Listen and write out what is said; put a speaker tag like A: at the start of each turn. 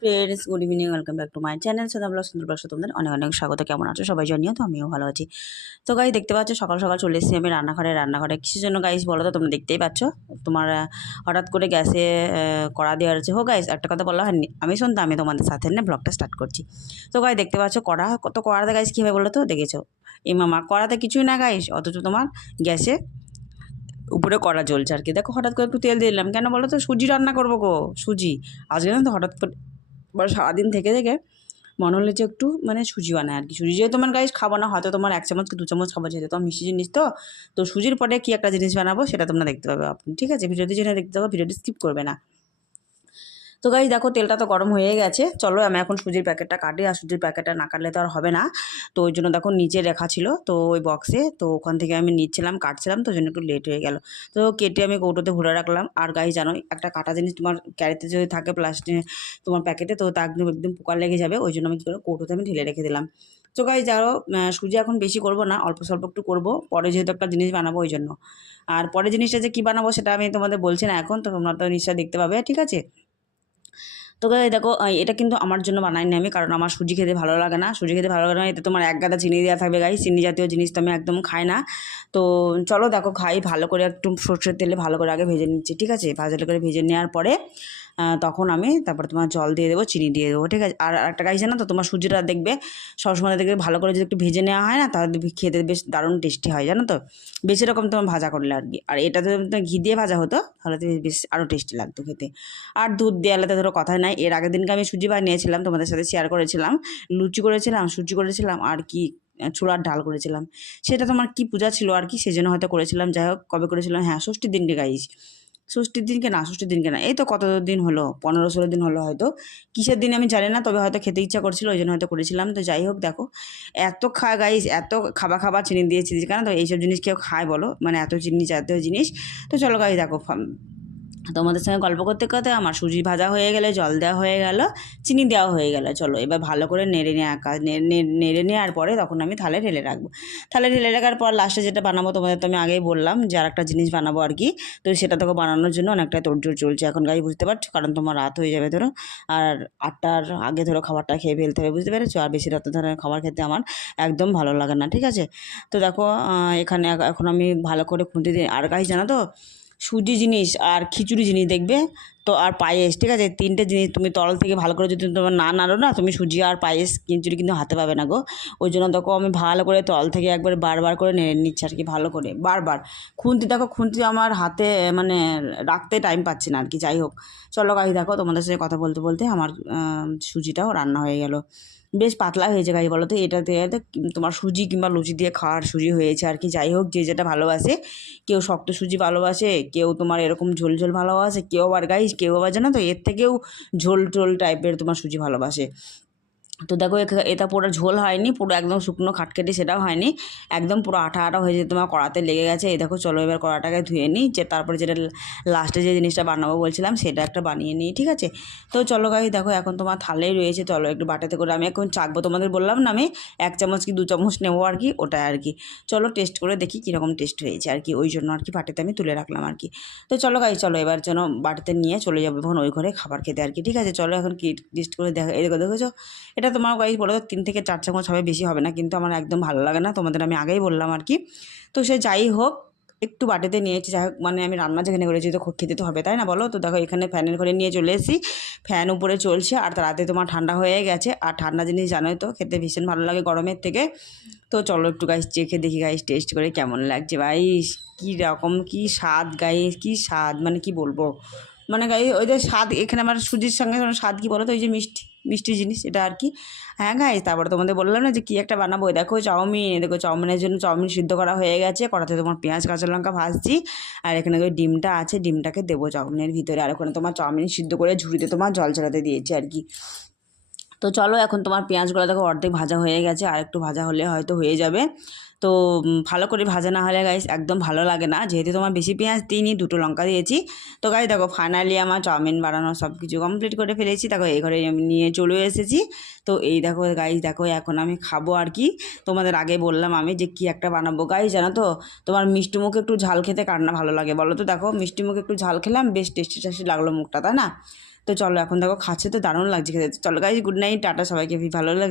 A: Friends good evening welcome back to my channel সাদা blog সুন্দর blog তোমাদের অনেক অনেক স্বাগত। কেমন আছো সবাই জানিও? তো আমিও ভালো আছি। তো গাই দেখতে পাচ্ছ সকাল সকাল চলে এসেছি আমি রান্নাঘরে। রান্নাঘরে কিসের জন্য গাইস বলো তো? তোমরা দেখতেই পাচ্ছ। তোমার হঠাৎ করে গ্যাসে কড়া দেওয়া হচ্ছে হো গাইস একটা কথা বলা হয়নি। আমি শুনতে, আমি তোমাদের সাথে নিয়ে ব্লগটা স্টার্ট করছি। তো গাই দেখতে পাচ্ছ কড়া, কত কড়াতে গাইস কীভাবে বলো তো? দেখেছ? এই মামা, কড়াতে কিছুই না গাইস অথচ তোমার গ্যাসে উপরে কড়া জ্বলছে আর কি দেখো হঠাৎ করে একটু তেল দিলাম। কেন বলো তো? সুজি রান্না করব গো। সুজি। আজকে না তো হঠাৎ করে এবার সারাদিন থেকে থেকে মনে হলো যে একটু মানে সুজি বানায় আর কি। সুজি যেহেতু তোমার গাইজ খাব না, হয়তো তোমার এক চামচ দু চামচ খাব যেহেতু, তোমার মিষ্টি জিনিস তো। তো সুজির পরে কী একটা জিনিস বানাবো সেটা তোমরা দেখতে পাবে আপনি, ঠিক আছে? ভিডিওটি যেটা দেখতে পাবো, ভিডিওটি স্কিপ করবে না। তো গাইজ দেখো, তেলটা তো গরম হয়ে গেছে। চলো, আমি এখন সুজির প্যাকেটটা কাটি, আর সুজির প্যাকেটটা না কাটলে তো আর হবে না। তো ওই জন্য দেখো, নিচে রেখা ছিল, তো ওই বক্সে তো ওখান থেকে আমি নিচ্ছিলাম, কাটছিলাম, তো জন্য একটু লেট হয়ে গেল। তো কেটে আমি কৌটোতে ভরে রাখলাম। আর গাইজ জানো, একটা কাটা জিনিস তোমার ক্যারিতে যদি থাকে প্লাস্টিক তোমার প্যাকেটে তো তা একদম একদম পোকা লেগে যাবে। ওই জন্য আমি কী করে, কৌটোতে আমি ঢেলে রেখে দিলাম। তো গাইজ যাও সুজি এখন বেশি করব না, অল্প স্বল্প একটু করব। পরে যেহেতু একটা জিনিস বানাবো, ওই জন্য। আর পরে জিনিসটা যে কী বানাবো, সেটা আমি তোমাদের বলছি না এখন, তো তোমরা তো নিশ্চয়ই দেখতে পাবে, ঠিক আছে? তো দেখো এটা কিন্তু আমার জন্য বানাইনি আমি, কারণ আমার সুজি খেতে ভালো লাগে না। সুজি খেতে ভালো লাগে না এতে তোমার এক গাদা চিনি দেওয়া থাকবে গাই চিনি জাতীয় জিনিস তো আমি একদম খাই না। তো চলো দেখো খাই, ভালো করে একটু সর্ষের তেলে ভালো করে আগে ভেজে নিচ্ছি, ঠিক আছে? ভাজা করে ভেজে নেওয়ার পরে তখন আমি তারপর তোমার জল দিয়ে দেবো, চিনি দিয়ে দেবো, ঠিক আছে? আর একটা গাইছে না তো, তোমার সুজিটা দেখবে সবসময় দেখবে ভালো করে যদি একটু ভেজে নেওয়া হয় না, তাহলে খেতে বেশ দারুণ টেস্টি হয়, জানো তো? বেশি রকম তোমার ভাজা করলে আর কি। আর এটা তোমার ঘি দিয়ে ভাজা হতো, তাহলে তো বেশ আরও টেস্টি লাগতো খেতে। আর দুধ দেওয়ালে তো ধরো কথাই নাই, এর আগের দিনকে আমি সুজি বানিয়েছিলাম, তোমাদের সাথে শেয়ার করেছিলাম, লুচি করেছিলাম, সুজি করেছিলাম, আর কি, ছোলার ডাল করেছিলাম। সেটা তোমার কি পূজা ছিল আর কি, সেই জন্য হয়তো করেছিলাম, যাই হোক, কবে করেছিলাম? হ্যাঁ ষষ্ঠীর দিনকে গাইস ষষ্ঠীর দিনকে না ষষ্ঠীর দিনকে না এই তো কত দিন হলো? পনেরো, ষোলো দিন হলো হয়তো। কিসের দিন আমি জানি না, তবে হয়তো খেতে ইচ্ছা করছিল, ওই জন্য হয়তো করেছিলাম। তো যাই হোক, দেখো, এত খা গাইস এত খাবার খাবার চিনি দিয়েছি, কেন? তো এইসব জিনিস কেউ খায় বলো মানে এত চিনি জাতীয় জিনিস। তো চলো গাইস দেখো তোমাদের সঙ্গে গল্প করতে করতে আমার সুজি ভাজা হয়ে গেলে, জল দেওয়া হয়ে গেল, চিনি দেওয়া হয়ে গেল। চলো, এবার ভালো করে নেড়ে নেওয়া নেড়ে নেওয়ার পরে তখন আমি থালে ঢেলে রাখব। থালে ঢেলে রাখার পর লাস্টে যেটা বানাবো তোমাদের তো আমি আগেই বললাম, যে আর একটা জিনিস বানাবো আর কি। তো সেটা তোকে বানানোর জন্য অনেকটা তোড়জোড় চলছে এখন, গাই, বুঝতে পারছ? কারণ তোমার রাত হয়ে যাবে ধরো। আর আটটার আগে ধরো খাবারটা খেয়ে ফেলতে হবে, বুঝতে পেরেছ? আর বেশি রাতে ধরো খাবার খেতে আমার একদম ভালো লাগে না, ঠিক আছে? তো দেখো এখানে এখ- এখন আমি ভালো করে খুঁতে দিই আর গাই, জানো তো? সুজি জিনিস আর খিচুড়ি জিনিস দেখবে তো আর পায়েস, ঠিক আছে? তিনটে জিনিস তুমি তরল থেকে ভালো করে যদি তোমার না নাড়ো না, তুমি সুজি আর পায়েস খিচুড়ি কিন্তু হাতে পাবে না গো। ওই জন্য দেখো আমি ভালো করে তল থেকে একবার বারবার করে নেড়ে নিচ্ছি আর কি, ভালো করে বারবার খুন্তি দেখো, খুন্তি আমার হাতে মানে রাখতে টাইম পাচ্ছি না আর কি, যাই হোক। চলো গাই, দেখো তোমাদের সাথে কথা বলতে বলতে আমার সুজিটাও রান্না হয়ে গেল। বেশ পাতলা হয়েছে গাই, বলো তো? এটা দিয়ে তোমার সুজি কিংবা লুচি দিয়ে খাওয়ার সুজি হয়েছে আর কি, যাই হোক, যে যেটা ভালোবাসে। কেউ শক্ত সুজি ভালোবাসে, কেউ তোমার এরকম ঝোল ঝোল ভালোবাসে, কেউ আবার গাইস কেউ আবার জানো তো? এর থেকেও ঝোল টোল টাইপের তোমার সুজি ভালোবাসে। তো দেখো এটা পুরো ঝোল হয়নি, পুরো একদম শুকনো খাটকেটে সেটাও হয়নি, একদম পুরো আঠা আঠা হয়ে যেতে তোমার কড়াতে লেগে গেছে। এই দেখো চলো এবার কড়াটাকে ধুয়ে নিই, যে তারপরে যেটা লাস্টে যে জিনিসটা বানাবো বলছিলাম সেটা একটা বানিয়ে নিই, ঠিক আছে? তো চলো গাই দেখো এখন তোমার থালেই রয়েছে, চলো একটু বাটাতে করে আমি এখন চাকবো। তোমাদের বললাম না আমি এক চামচ কি দু চামচ নেব আর কি ওটাই আর কি। চলো টেস্ট করে দেখি কীরকম টেস্ট হয়েছে আর কি, ওই জন্য আর কি বাটিতে আমি তুলে রাখলাম আর কি। তো চলো গাই চলো এবার যেন বাটিতে নিয়ে চলে যাব, এখন ওই ঘরে খাবার খেতে আর কি, ঠিক আছে? চলো এখন কি টেস্ট করে দেখা, এই দেখো, দেখেছ? এটা তোমার গাই বলো তো, তিন থেকে চার চামচ হবে, বেশি হবে না, কিন্তু আমার একদম ভালো লাগে না, তোমাদের আমি আগেই বললাম আর কি। তো সে যাই হোক, একটু বাটিতে নিয়েছি, যাই হোক মানে আমি রান্না যেখানে করেছি তো খেতে তো হবে, তাই না বলো? তো দেখো এখানে ফ্যানের ঘরে নিয়ে চলে এসেছি ফ্যান উপরে চলছে, আর তাতে তোমার ঠান্ডা হয়ে গেছে, আর ঠান্ডা জিনিস জানোই তো, খেতে ভীষণ ভালো লাগে গরমের থেকে। তো চলো একটু গাইস চেখে দেখি গাইস টেস্ট করে কেমন লাগছে ভাই কী রকম, কী স্বাদ গাইস কী স্বাদ মানে কি বলব? মানে গাই, ওই যে স্বাদ, এখানে আমার সুজির সঙ্গে স্বাদ কি বলো তো? ওই যে মিষ্টি মিষ্টি জিনিস, এটা আর কি। হ্যাঁ গাই তারপরে তোমাদের বললাম না যে কী একটা বানাবো? দেখো চাউমিন দেখো চাউমিনের জন্য চাউমিন সিদ্ধ করা হয়ে গেছে। কড়াতে তোমার পেঁয়াজ, কাঁচা লঙ্কা ভাজছি। আর এখানে ওই ডিমটা আছে, ডিমটাকে দেবো চাউমিনের ভিতরে। আর ওখানে তোমার চাউমিন সিদ্ধ করে ঝুড়িতে তোমার জল ছড়াতে দিয়েছি আর কি। তো চলো এখন তোমার পেঁয়াজগুলো দেখো অর্ধেক ভাজা হয়ে গেছে, আর একটু ভাজা হলে হয়তো হয়ে যাবে। তো ভালো করে ভাজা না হলে গাইস একদম ভালো লাগে না। যেহেতু তোমার বেশি পেঁয়াজ দিইনি, দুটো লঙ্কা দিয়েছি। তো গাইস দেখো ফাইনালি আমার চাউমিন বানানো সব কিছু কমপ্লিট করে ফেলেছি। দেখো এই ঘরে আমি নিয়ে চলে এসেছি। তো এই দেখো গাইস দেখো এখন আমি খাব আর কি। তোমাদের আগে বললাম আমি যে কি একটা বানাবো গাইস জানো তো? তোমার মিষ্টি মুখে একটু ঝাল খেতে কার না ভালো লাগে? বলো তো দেখো, মিষ্টি মুখে একটু ঝাল খেলাম, বেশ টেস্টি টেস্টি লাগল মুখটা, তাই না? তো চলো, এখন দেখো, খাচ্ছে তো দারুণ লাগছে খেতে। চলো গাইজ গুড নাইট টাটা সবাইকে, ভালো লাগে।